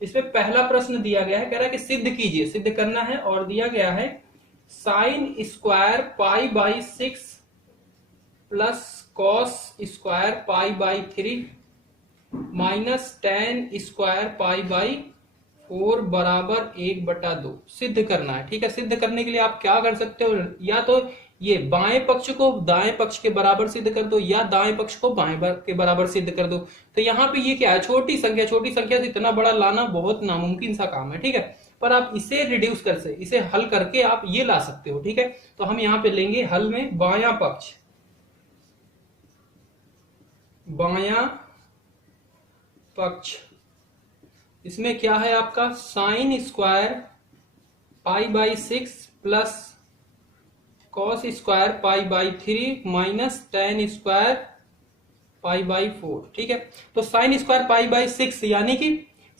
इसमें पहला प्रश्न दिया गया है, कह रहा है कि सिद्ध कीजिए, सिद्ध करना है, और दिया गया है sine square pi by 6 plus cos square pi by 3 minus ten square pi by 4 बराबर 1/2 सिद्ध करना है। ठीक है, सिद्ध करने के लिए आप क्या कर सकते हो, या तो ये बाएं पक्ष को दाएं पक्ष के बराबर सिद्ध कर दो, या दाएं पक्ष को बाएं के बराबर सिद्ध कर दो। तो यहाँ पे ये क्या है, छोटी संख्या, छोटी संख्या से इतना बड़ा लाना बहुत नामुमकिन सा काम है। ठीक है, पर आप इसे रिड्यूस कर से, इसे हल करके आप ये ला सकते हो। ठीक है, तो हम यहाँ पे लेंगे हल में बायां पक्ष, बायां पक्ष, इसमें क्या है आपका sine square pi by 6 plus cos square pi by 3 minus ten square pi by 4। ठीक है, तो साइन स्क्वायर पाई बाई 6 यानी कि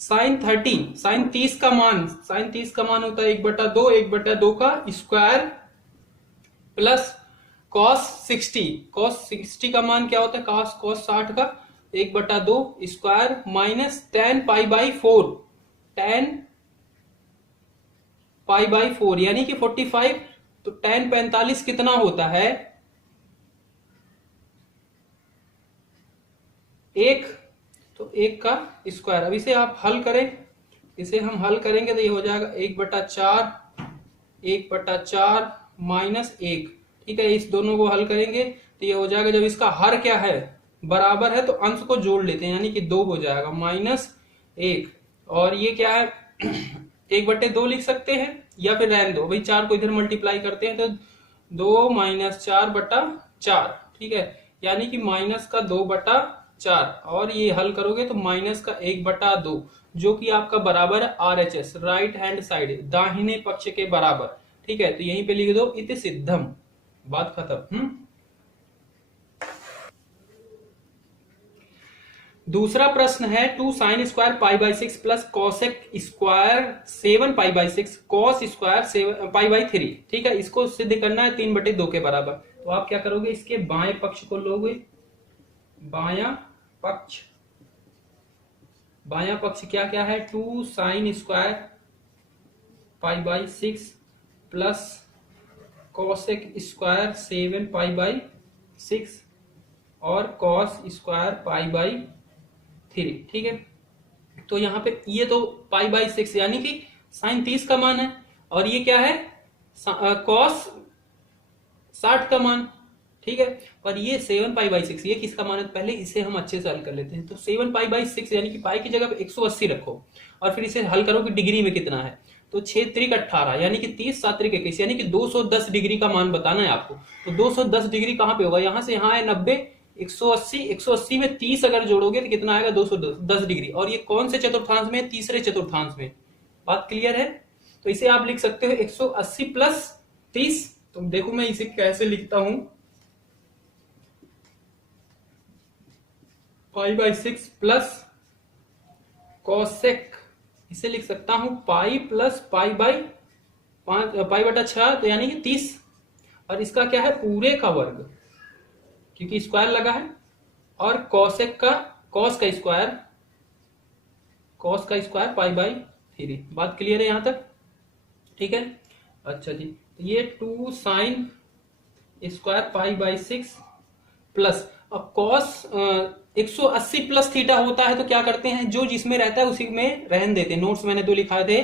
साइन 30, साइन 30 का मान, साइन 30 का मान होता है 1/2, 1/2 का स्क्वायर प्लस कॉस 60, कॉस 60 का मान क्या होता है, कॉस 60 का 1/2 square minus ten pi by 4, ten pi by 4 यानी कि 45। तो टेन 45 कितना होता है, एक, तो एक का स्क्वायर। अब इसे आप हल करें, इसे हम हल करेंगे तो ये हो जाएगा 1/4, 1/4 माइनस 1। ठीक है, इस दोनों को हल करेंगे तो ये हो जाएगा, जब इसका हर क्या है बराबर है तो अंश को जोड़ लेते हैं, यानी कि 2 हो जाएगा माइनस 1, और ये क्या है 1/2 लिख सकते हैं, या फिर रहने दो भाई, 4 को इधर मल्टीप्लाई करते हैं तो 2 माइनस 4/4। ठीक है, यानी कि माइनस का 2/4, और ये हल करोगे तो माइनस का 1/2, जो कि आपका बराबर है RHS, राइट हैंड साइड, दाहिने पक्ष के बराबर। ठीक है, तो यहीं पे लिख दो इति सिद्धम, बात खत्म। दूसरा प्रश्न है 2 sine square pi by 6 plus cosec square 7 pi by 6 cos square pi by 3। ठीक है, इसको सिद्ध करना है 3/2 के बराबर। तो आप क्या करोगे, इसके बाएं पक्ष को लोगे, बायां पक्ष, बायां पक्ष क्या क्या है, 2 sine square pi by 6 plus cosec square 7 pi by 6 और कॉस स्क्वायर पाई बाई 3। ठीक है, तो यहाँ पे ये तो पाई बाई 6 यानी कि साइन 30 का मान है, और ये क्या है कॉस 60 का मान। ठीक है, पर ये 7 पाई बाई 6 ये किसका मान है, पहले इसे हम अच्छे से हल कर लेते हैं। तो 7 पाई बाई 6 यानी कि पाई की जगह पे 180 रखो, और फिर इसे हल करो कि डिग्री में कितना है। तो 6 त्रिक 18 यानी कि 30, 7 त्रिक 21 यानी कि 210 डिग्री का मान बताना है आपको। तो 210 डिग्री कहां पे होगा, यहां से यहां है 90, 180, 180 में 30 अगर जोड़ोगे तो कितना आएगा 210 डिग्री, और ये कौन से चतुर्थांश में, तीसरे चतुर्थांश में। बात क्लियर है, तो इसे आप लिख सकते हो 180 प्लस 30। तो देखो मैं इसे कैसे लिखता हूं, पाई बाई 6 प्लस कॉसेक, इसे लिख सकता हूं पाई प्लस पाई बाई 5 पाई/6, तो यानी कि 30, और इसका क्या है पूरे का वर्ग, क्योंकि स्क्वायर लगा है, और कॉसेक का कॉस का स्क्वायर, कॉस का स्क्वायर पाई बाई 3। बात क्लियर है यहां तक। ठीक है, अच्छा जी, तो ये 2 sine square pi by 6 plus, अब कॉस 180 प्लस थीटा होता है तो क्या करते हैं, जो जिसमें रहता है उसी में रहने देते हैं। नोट्स मैंने 2 लिखाए थे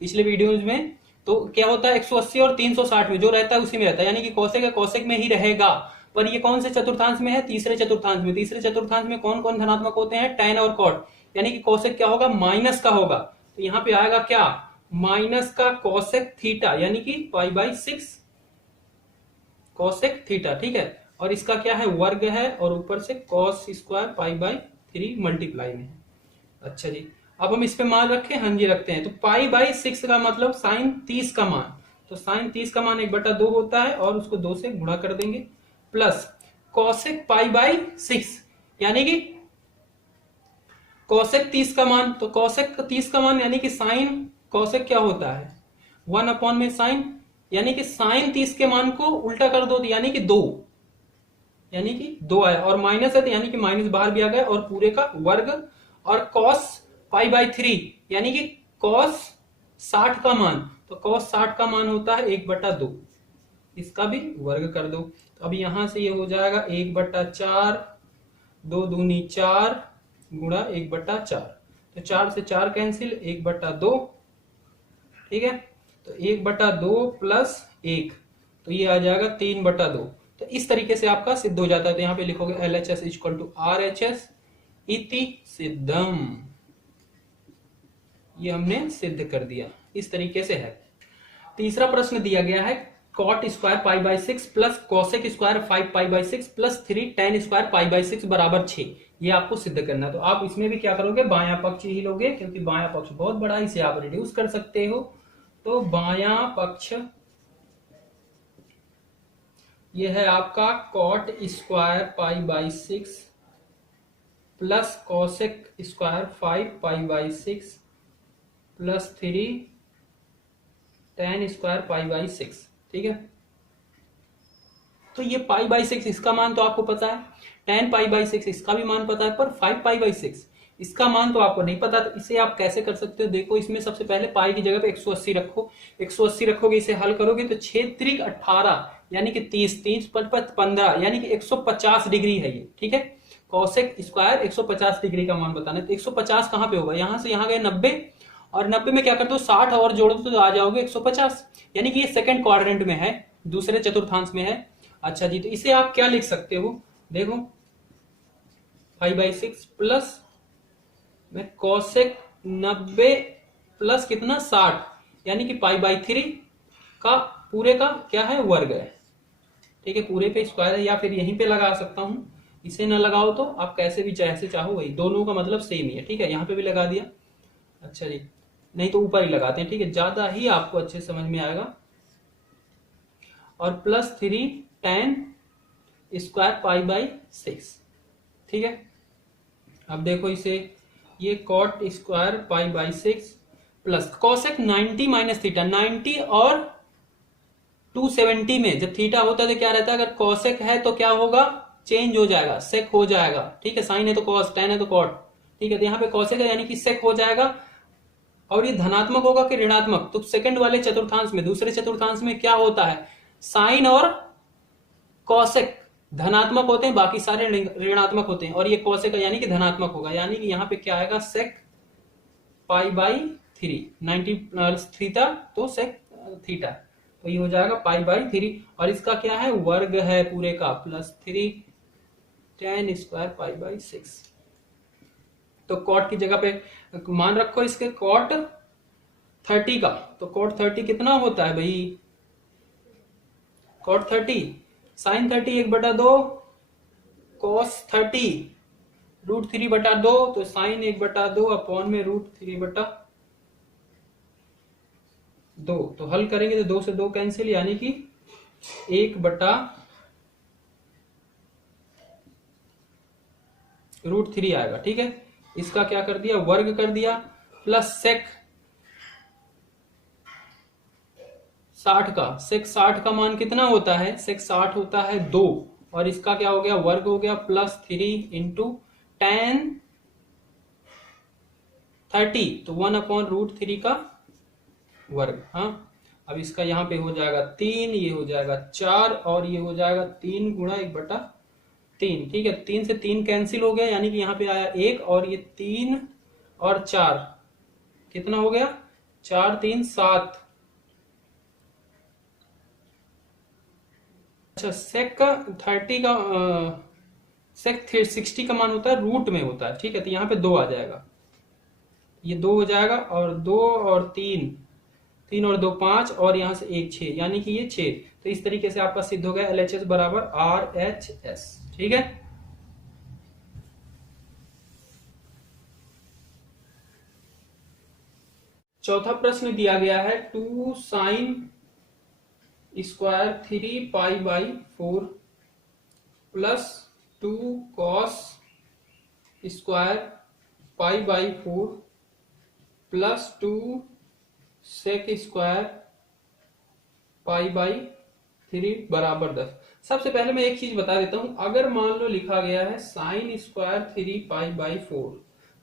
पिछले वीडियोज में, तो क्या होता है 180 और 360 में जो रहता है उसी में रहता है, यानी कि कॉसेक है कॉसेक में ही रहेगा। पर ये कौन से चतुर्थांश में है, तीसरे चतुर्थांश में। तीसरे चतुर्थांश में कौन कौन धनात्मक होते हैं, tan और cot, यानी कि कॉसेक क्या होगा, माइनस का होगा। तो यहाँ पे आएगा क्या, माइनस का कॉसेक थीटा, यानी कि पाई बाई 6 कॉसेक थीटा। ठीक है, और इसका क्या है वर्ग है, और ऊपर से cos square pi by 3 multiply में है। अच्छा जी, अब हम इस पे मान रखें, हाँ जी रखते हैं। तो पाई बाई 6 का मतलब साइन 30 का मान, तो साइन 30 का मान 1/2 होता है, और उसको 2 से गुणा कर देंगे, प्लस कॉसेक पाई बाई 6 यानी कि कॉसेक 30 का मान, तो कॉसेक 30 का मान यानी कि साइन कॉसेक क्या होता है 1 में साइन, यानी कि साइन 30 के मान को उल्टा कर दो, यानी कि 2, यानी कि 2 आया, और माइनस है तो यानी कि माइनस बाहर भी आ गया, और पूरे का वर्ग, और कॉस पाई बाई 3 यानी कि कॉस 60 का मान, तो कॉस 60 का मान होता है 1/2, इसका भी वर्ग कर दो। तो अब यहां से ये हो जाएगा 1/4, 2 दूनी 4 गुणा 1/4, तो 4 से 4 कैंसिल, 1/2, ठीक है। तो 1/2 प्लस 1, तो ये आ जाएगा 3/2। तो इस तरीके से आपका सिद्ध हो जाता है। तो यहाँ पे लिखोगे LHS इक्वल टू RHS इति सिद्धम, ये हमने सिद्ध कर दिया, इस तरीके से है। तीसरा प्रश्न दिया गया है cot square pi by 6 plus cosec square 5 pi by 6 plus 3 tan square pi by 6 बराबर 6, ये आपको सिद्ध करना है। तो आप इसमें भी क्या करोगे, बायां पक्ष ही लोगे, क्योंकि बायां पक्ष बहुत बड़ा है, इसे आप रिड्यूस कर सकते हो। तो बायां पक्ष ये है आपका cot square pi by 6 plus cosec square 5 pi by 6 plus 3 tan square pi by 6, ठीक है। तो ये पाई बाई 6 इसका मान तो आपको पता है, tan पाई बाई 6 इसका भी मान पता है, पर 5 पाई बाई 6 इसका मान तो आपको नहीं पता। तो इसे आप कैसे कर सकते हो, देखो इसमें सबसे पहले पाई की जगह पे 180 रखो, 180 रखोगे, इसे हल करोगे तो 6 18 यानी कि 30, 30 15 यानी कि 150 डिग्री है ये, ठीक है। कॉसेक स्क्वायर 150 डिग्री का मान बताना है, तो 150 कहां पे होगा, यहां से यहां गए 90, और 90 में क्या करते हो 60 और जोड़ दो तो आ जाओगे 150, यानी कि ये सेकंड क्वाड्रेंट में है, दूसरे चतुर्थांश में है। अच्छा जी, तो इसे आप क्या लिख सकते हो, देखो 5/6 प्लस में कॉसेक 90 प्लस कितना 60, यानी कि पाई बाई 3 का पूरे का क्या है, वर्ग है, ठीक है। पूरे पे स्क्वायर है, या फिर यहीं पे लगा सकता हूं, इसे ना लगाओ तो आप कैसे भी जैसे चाहो वही, दोनों का मतलब सेम ही है, ठीक है। यहाँ पे भी लगा दिया, अच्छा जी, नहीं तो ऊपर ही लगाते हैं, ठीक है, ज्यादा ही आपको अच्छे समझ में आएगा। और plus 3 tan square pi by 6, ठीक है। अब देखो इसे, ये cot square pi by 6 plus cosec 90 minus theta, 90 और 270 में जब थीटा होता है तो क्या रहता है, अगर कॉसेक है तो क्या होगा, चेंज हो जाएगा, सेक हो जाएगा, ठीक है। साइन है तो कॉस, टेन है तो कॉट, ठीक है। तो यहाँ पे कॉसेक है यानी कि सेक हो जाएगा, और ये धनात्मक होगा कि ऋणात्मक, तो सेकंड वाले चतुर्थांश में, दूसरे चतुर्थांश में क्या होता है, साइन और कॉसेक धनात्मक होते हैं, बाकी सारे ऋणात्मक होते हैं, और ये कॉसेक यानी कि धनात्मक होगा, यानी कि यहाँ पे क्या आएगा, सेक पाई बाई 3, 90 प्लस थीटा तो सेक थीटा, तो ये हो जाएगा पाई बाई 3, और इसका क्या है, वर्ग है पूरे का, plus 3 tan square pi by 6। तो कॉट की जगह पे मान रखो इसके कॉट 30 का, तो कॉट 30 कितना होता है भाई, कॉट 30 साइन 30 1/2 कॉस 30 √3/2, तो साइन 1/2 अपॉन में √3/2, तो हल करेंगे तो 2 से 2 कैंसिल, यानी कि 1/√3 आएगा, ठीक है। इसका क्या कर दिया, वर्ग कर दिया, प्लस सेक 60 का, सेक 60 का मान कितना होता है, सेक 60 होता है 2, और इसका क्या हो गया, वर्ग हो गया, प्लस 3 इंटू tan 30, तो 1/√3 का वर्ग, हाँ। अब इसका यहाँ पे हो जाएगा 3, ये हो जाएगा 4, और ये हो जाएगा 3 गुणा 1/3, ठीक है। 3 से 3 कैंसिल हो गया, यानी कि यहाँ पे आया 1, और ये 3 और 4 कितना हो गया, 4 3 7। अच्छा, सेक का 30 का सेक 60 का मान होता है रूट में होता है, ठीक है। तो यहाँ पे 2 आ जाएगा, ये 2 हो जाएगा, और 2 और 3, 3 और 2 5, और यहां से 1 6, यानी कि ये 6। तो इस तरीके से आपका सिद्ध हो गया LHS बराबर RHS, ठीक है। चौथा प्रश्न दिया गया है 2 sine square 3 pi by 4 plus 2 cos square pi by 4 plus 2 sec square pi by 3 बराबर 10। सबसे पहले मैं एक चीज बता देता हूं, अगर मान लो लिखा गया है साइन स्क्वायर 3 पाई बाई 4,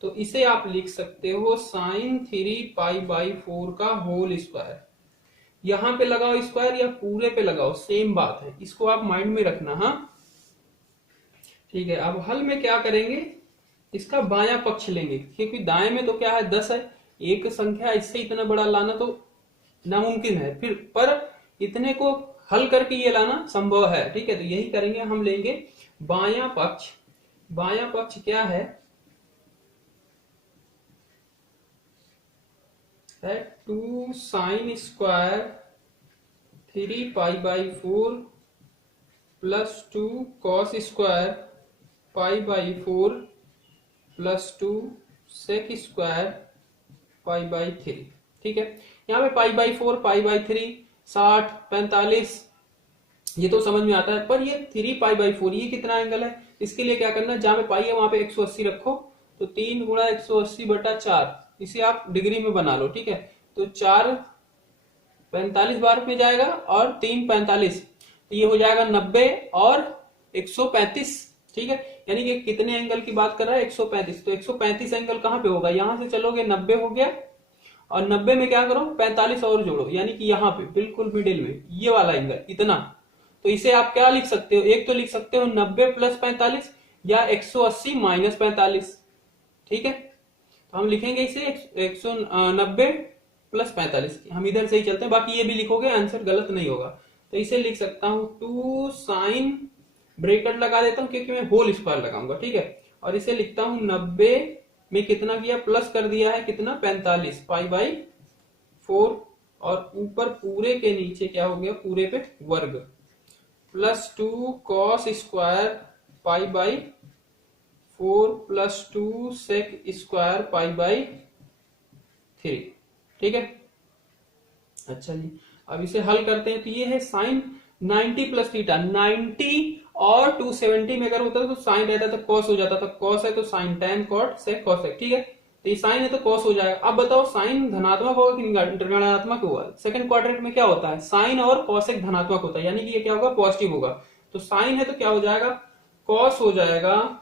तो इसे आप लिख सकते हो साइन 3 पाई/4 का होल स्क्वायर। यहां पे लगाओ स्क्वायर या पूरे पे लगाओ, सेम बात है, इसको आप माइंड में रखना। हाँ ठीक है। अब हल में क्या करेंगे, इसका बायां पक्ष लेंगे, क्योंकि दाएं में तो क्या है 10 है, एक संख्या इससे इतना बड़ा लाना तो नामुमकिन है, फिर पर इतने को हल करके ये लाना संभव है। ठीक है, तो यही करेंगे, हम लेंगे बायां पक्ष। बायां पक्ष क्या है 2 साइन स्क्वायर 3 पाई/4 प्लस 2 कॉस स्क्वायर पाई/4 प्लस 2 सेक स्क्वायर पाई/3। ठीक है, यहाँ पे पाई/4 पाई/3 60 45 ये तो समझ में आता है, पर ये 3 पाई/4 ये कितना एंगल है, इसके लिए क्या करना है, जहां पे पाई है वहां पे 180 रखो, तो 3 गुणा 180/4 इसे आप डिग्री में बना लो। ठीक है, तो 4 45 बार में जाएगा और 3 45, तो ये हो जाएगा 90 और 135। ठीक है, यानी कि कितने एंगल की बात कर रहा है 135, तो 135 एंगल कहां पे होगा, यहां से चलोगे 90 हो गया, और 90 में क्या करो 45 और जोड़ो, यानी कि यहाँ पे बिल्कुल मिडिल में ये वाला एंगल इतना। तो इसे आप क्या लिख सकते हो, एक तो लिख सकते हो 90 प्लस 45 या 180 माइनस 45। ठीक है, तो हम लिखेंगे इसे 190 प्लस 45, हम इधर से ही चलते हैं, बाकी ये भी लिखोगे आंसर गलत नहीं होगा। तो इसे लिख सकता हूं 2 साइन, ब्रेकेट लगा देता हूं क्योंकि मैं होल स्क्वायर लगाऊंगा। ठीक है, और इसे लिखता हूं 90 में कितना किया, प्लस कर दिया है कितना 45 पाई/4, और ऊपर पूरे के नीचे क्या हो गया, पूरे पे वर्ग, प्लस 2 कॉस स्क्वायर पाई/4 प्लस 2 सेक स्क्वायर पाई/3। ठीक है, अच्छा जी, अब इसे हल करते हैं, तो ये है साइन 90 प्लस थीटा, 90 और 270 में अगर होता तो साइन रहता तो कॉस हो जाता था, कॉस है तो sine, tan cot sec cosec. ठीक है, तो ये साइन है तो कॉस हो जाएगा। अब बताओ साइन धनात्मक होगा कि ऋणात्मक होगा, सेकंड क्वाड्रेंट में क्या होता है, साइन और कॉसेक धनात्मक होता है, यानी कि ये क्या होगा पॉजिटिव होगा। तो साइन है तो क्या हो जाएगा, कॉस हो जाएगा,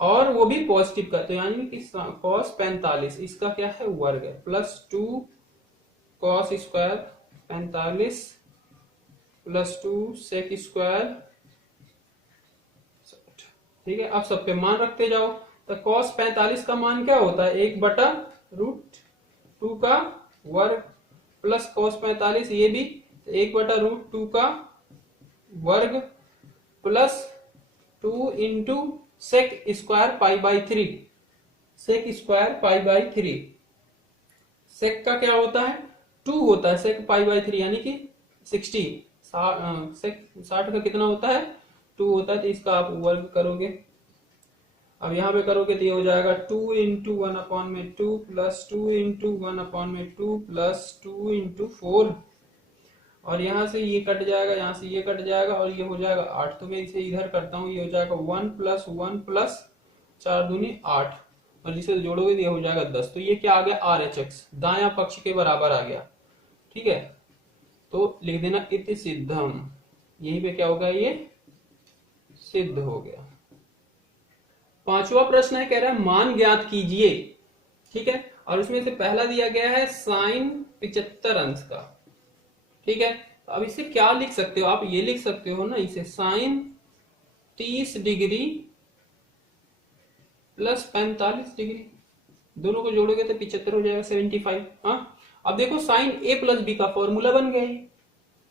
और वो भी पॉजिटिव का, तो यानी कि कॉस 45 इसका क्या है वर्ग है, plus 2 cos square 45 plus 2 sec square. ठीक है, अब सब पे मान रखते जाओ, तो कॉस 45 का मान क्या होता है 1/√2 का वर्ग, प्लस कॉस 45 ये भी 1/√2 का वर्ग, प्लस 2 इंटू सेक स्क्वायर पाई/3, सेक स्क्वायर पाई/3, सेक का क्या होता है 2 होता है, सेक पाई/3 यानी कि 60, सेक 60 का कितना होता है 2 होता है, तो इसका आप वर्ग करोगे। अब यहां पे करोगे तो ये हो जाएगा 2 into 1/2 plus 2 into 1/2 plus 2 into 4, और यहां से ये कट जाएगा, यहां से ये कट जाएगा, और ये हो जाएगा 8। तो मैं इसे इधर करता हूं, ये हो जाएगा 1 प्लस 1 प्लस 4 दूनी 8, और जिसे जोड़ोगे तो ये हो जाएगा 10। तो ये क्या आ गया RHX, दायां पक्ष के बराबर आ गया। ठीक है, तो लिख देना इति सिद्धम, यहीं पे क्या होगा ये सिद्ध हो गया। पांचवा प्रश्न है, कह रहा है मान ज्ञात कीजिए। ठीक है, और उसमें से पहला दिया गया है साइन 75 अंश का। ठीक है, तो अब इसे क्या लिख सकते हो आप, ये लिख सकते हो ना इसे साइन 30 डिग्री प्लस 45 डिग्री, दोनों को जोड़ोगे तो 75 हो जाएगा 75। हाँ, अब देखो साइन a प्लस बी का फॉर्मूला बन गया है।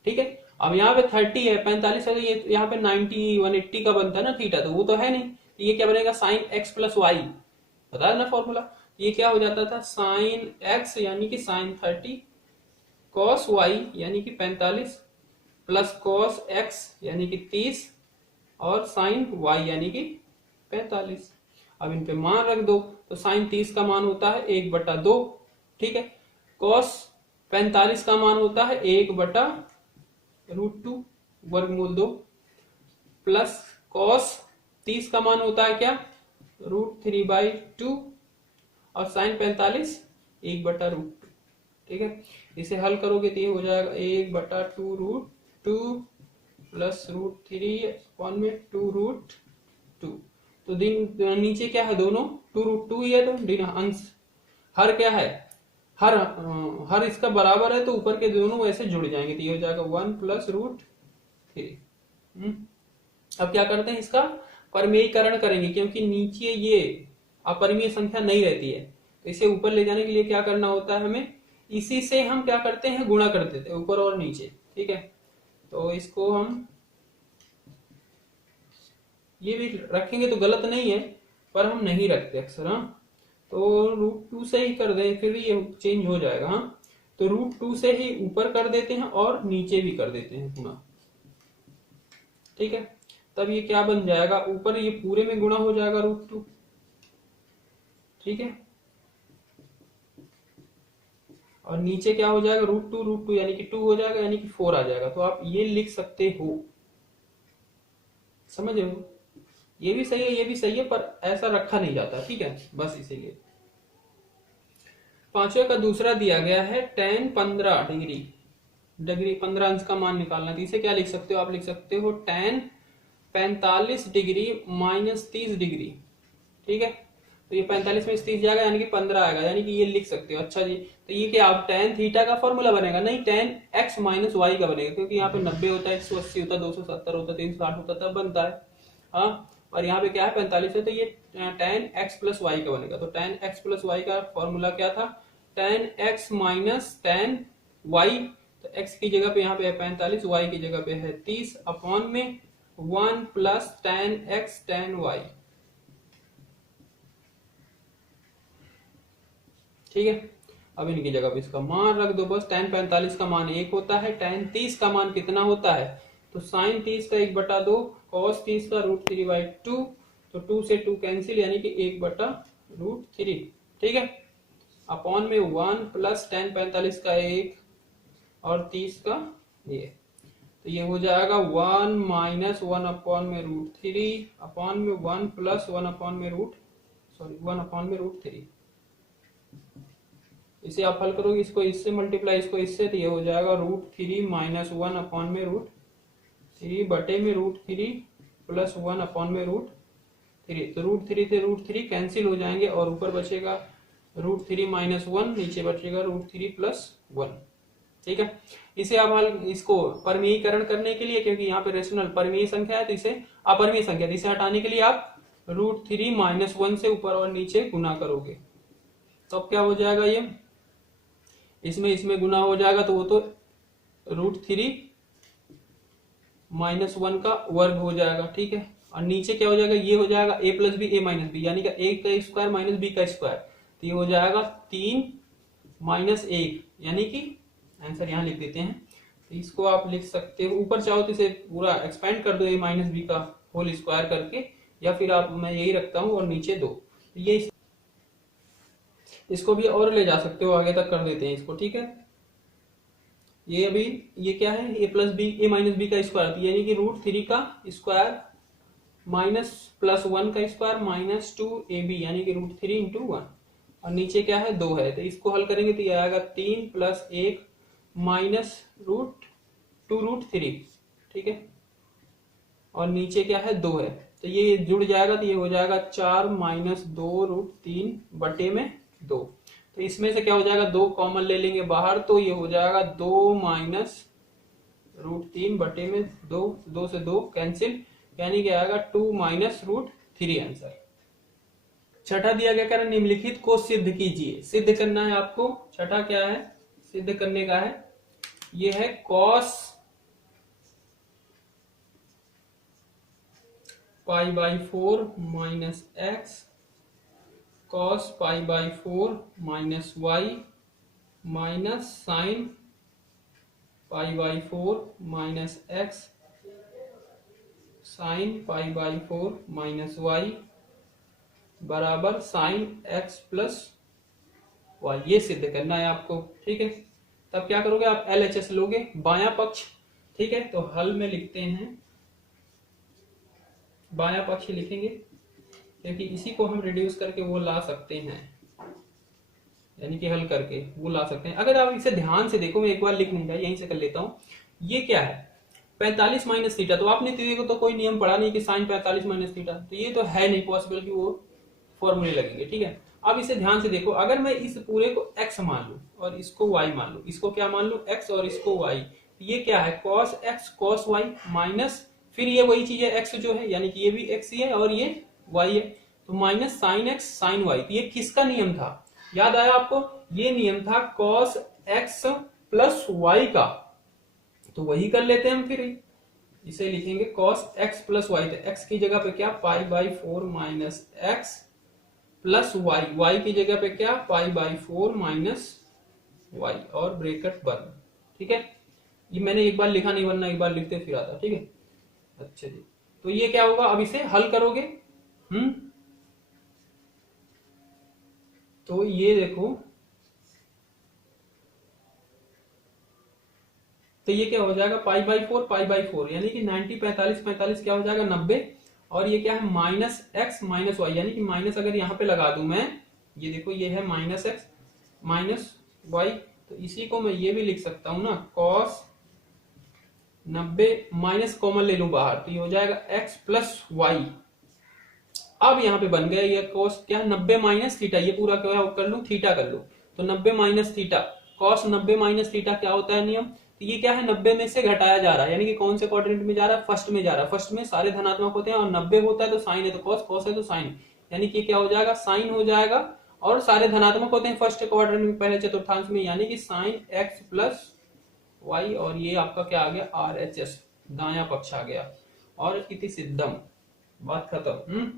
ठीक है, अब यहाँ पे 30 है 45 है, तो ये यहाँ पे 90 180 का बनता है ना थीटा, तो वो तो है नहीं, तो ये क्या बनेगा साइन x प्लस वाई, बता ना फॉर्मूला, ये क्या हो जाता था साइन x यानी कि साइन 30 कॉस y यानी कि 45 प्लस कॉस x यानी कि 30 और साइन y यानी कि 45। अब इन पे मान रख दो, तो साइन 30 का मान होता है 1/2। ठीक है, कॉस 45 का मान होता है 1/√2 वर्गमूल 2, प्लस कॉस 30 का मान होता है क्या √3/2, और साइन 45 1/√2। ठीक है, इसे हल करोगे तो ये हो जाएगा 1/2√2 प्लस √3/2√2, तो दिन नीचे क्या है, दोनों 2√2 ही है, तो दिन अंश हर क्या है, हर इसका बराबर है, तो ऊपर के दोनों वैसे जुड़ जाएंगे, तो ये हो जाएगा 1 प्लस √3। अब क्या करते हैं, इसका परमेयीकरण करेंगे, क्योंकि नीचे ये अपरिमेय संख्या नहीं रहती है, तो इसे ऊपर ले जाने के लिए क्या करना होता है हमें, इसी से हम क्या करते हैं, गुणा कर देते हैं ऊपर और नीचे। ठीक है, तो इसको हम ये भी रखेंगे तो गलत नहीं है, पर हम नहीं रखते अक्सर। हाँ, तो √2 से ही कर दें, फिर भी ये चेंज हो जाएगा। हाँ, तो √2 से ही ऊपर कर देते हैं और नीचे भी कर देते हैं गुणा। ठीक है, तब ये क्या बन जाएगा, ऊपर ये पूरे में गुणा हो जाएगा √2। ठीक है, और नीचे क्या हो जाएगा, √2 यानी कि 2 हो जाएगा, यानी कि 4 आ जाएगा। तो आप ये लिख सकते हो, समझ रहे हो, ये भी सही है, ये भी सही है, पर ऐसा रखा नहीं जाता। ठीक है, बस इसीलिए। पांचवे का दूसरा दिया गया है tan 15 डिग्री 15 अंश का मान निकालना। तो इसे क्या लिख सकते हो, आप लिख सकते हो tan 45 डिग्री माइनस 30 डिग्री। ठीक है, तो ये 45 में 30 जाएगा, यानी कि 15 आएगा, यानी कि ये लिख सकते हो। अच्छा जी, तो ये क्या आप tan थीटा का फॉर्मूला बनेगा, नहीं tan x माइनस वाई का बनेगा, क्योंकि यहाँ पे 90 होता है, 180 होता है, 270 होता है, 360 होता है, तब बनता है। हाँ, और यहाँ पे क्या है 45 है, तो ये tan x प्लस वाई का बनेगा। तो tan x प्लस वाई का फॉर्मूला क्या था, tan x minus tan y। तो x की जगह पे यहाँ पे है 45, y की जगह पे है 30 अपॉन में 1 plus tan x tan y। ठीक है, अब इनकी जगह पे इसका मान रख दो बस। tan 45 का मान 1 होता है, tan 30 का मान कितना होता है, तो sin 30 का 1/2, cos 30 का √3/2, तो 2 से 2 कैंसिल, यानी कि 1/√3। ठीक है, अपॉन में 1 प्लस tan 45 का 1 और 30 का ये, तो ये हो जाएगा 1 माइनस 1 अपॉन में √3 अपॉन में 1 प्लस 1 अपॉन में 1 अपॉन में √3। इसे आप हल करोगे, इसको इससे मल्टीप्लाई, इसको इससे, तो ये हो जाएगा √3 माइनस 1 अपॉन में √3 बटे में √3 प्लस 1 अपॉन में √3। तो √3 से √3 कैंसिल हो जाएंगे और ऊपर बचेगा √3 माइनस 1, नीचे बचेगा √3 प्लस 1। ठीक है, इसे आप हल, इसको परमेयीकरण करने के लिए, क्योंकि यहाँ पे रेशनल परमेय संख्या है, तो इसे अपरिमेय संख्या, इसे हटाने के लिए आप √3 माइनस 1 से ऊपर और नीचे गुना करोगे, तो अब क्या हो जाएगा, ये इसमें गुना हो जाएगा, तो वो तो √3 माइनस 1 का वर्ग हो जाएगा। ठीक है, और नीचे क्या हो जाएगा, ये हो जाएगा a plus B a minus B, यानी कि a का स्क्वायर माइनस b का स्क्वायर, तो ये हो जाएगा 3 माइनस 1, यानी कि आंसर यहाँ लिख देते हैं। तो इसको आप लिख सकते हो, ऊपर चाहो तो इसे पूरा एक्सपेंड कर दो a माइनस बी का होल स्क्वायर करके, या फिर आप, मैं यही रखता हूँ और नीचे 2, तो ये इसको भी और ले जा सकते हो, आगे तक कर देते हैं इसको। ठीक है, ये अभी ये क्या है, a plus B a minus B का स्क्वायर, यानी कि √3 का स्क्वायर माइनस प्लस 1 का स्क्वायर माइनस 2ab, यानी कि √3 इंटू 1, और नीचे क्या है 2 है, तो इसको हल करेंगे तो ये आएगा 3 प्लस 1 माइनस √2√3। ठीक है, और नीचे क्या है 2 है, तो ये जुड़ जाएगा, तो ये हो जाएगा 4 माइनस 2√3 बटे में 2। तो इसमें से क्या हो जाएगा, 2 कॉमन ले लेंगे बाहर, तो ये हो जाएगा 2 माइनस √3 बटे में 2, 2 से 2 कैंसिल, यानी कि आएगा 2 माइनस √3 आंसर। छठा दिया गया कारण निम्नलिखित को सिद्ध कीजिए। सिद्ध करना है आपको, छठा क्या है, सिद्ध करने का है, ये है cos π/4 minus x cos π/4 minus y minus sine π/4 minus x sine π/4 minus y बराबर साइन x प्लस y। ये सिद्ध करना है आपको। ठीक है, तब क्या करोगे आप, LHS लोगे बायां पक्ष। ठीक है, तो हल में लिखते हैं, बायां पक्ष लिखेंगे, क्योंकि इसी को हम रिड्यूस करके वो ला सकते हैं, यानी कि हल करके वो ला सकते हैं। अगर आप इसे ध्यान से देखो, मैं एक बार लिख नहीं रहा, यहीं से कर लेता हूं। ये क्या है, 45 माइनस थीटा, तो आपने तो कोई नियम पढ़ा नहीं कि साइन 45 माइनस थीटा, तो ये तो है नहीं पॉसिबल कि वो फॉर्मूले लगेंगे। ठीक है, अब इसे ध्यान से देखो, अगर मैं इस पूरे को x मान लू और इसको y मान लू, इसको क्या मान लू x और इसको y, ये क्या है cos x cos y minus, फिर ये वही चीज है x जो है, यानी कि ये भी x ही है और ये y है, तो minus sine x sine y, तो ये किसका नियम था, याद आया आपको, ये नियम था cos x प्लस y का, तो वही कर लेते हैं हम, फिर इसे लिखेंगे cos x प्लस y, तो x की जगह पे क्या pi by 4 minus X plus Y, Y की जगह पे क्या पाई बाई 4 माइनस वाई और ब्रेकेट बंद। ठीक है, ये मैंने एक बार लिखा नहीं, वरना एक बार लिखते फिर आता। ठीक है, अच्छा जी, तो ये क्या होगा, अब इसे हल करोगे, तो ये देखो, तो ये क्या हो जाएगा पाई बाई 4 यानी कि 90 45 45 क्या हो जाएगा 90, और ये क्या है माइनस एक्स माइनस वाई, यानी कि माइनस अगर यहां पे लगा दूं मैं, ये देखो ये है माइनस एक्स माइनस वाई, तो इसी को मैं ये भी लिख सकता हूं ना कॉस 90 माइनस कॉमन ले लूं बाहर, तो ये हो जाएगा एक्स प्लस वाई। अब यहाँ पे बन गया ये कॉस क्या 90 माइनस थीटा, ये पूरा क्या कर लू थीटा कर लो, तो 90 minus theta cos 90 minus theta क्या होता है नियम, तो ये क्या है 90 में से घटाया जा रहा है, यानी कि कौन से क्वाड्रेंट में जा रहा है, फर्स्ट में जा रहा है, फर्स्ट में सारे धनात्मक होते हैं और 90 होता है तो साइन है तो कॉस, कॉस है तो साइन, यानी कि क्या हो जाएगा साइन हो जाएगा, और सारे धनात्मक होते हैं फर्स्ट क्वाड्रेंट में पहले चतुर्थांश में, यानी कि साइन एक्स प्लस वाई, और ये आपका क्या आ गया RHS, दाया पक्ष आ गया, और इति सिद्धम, बात खत्म।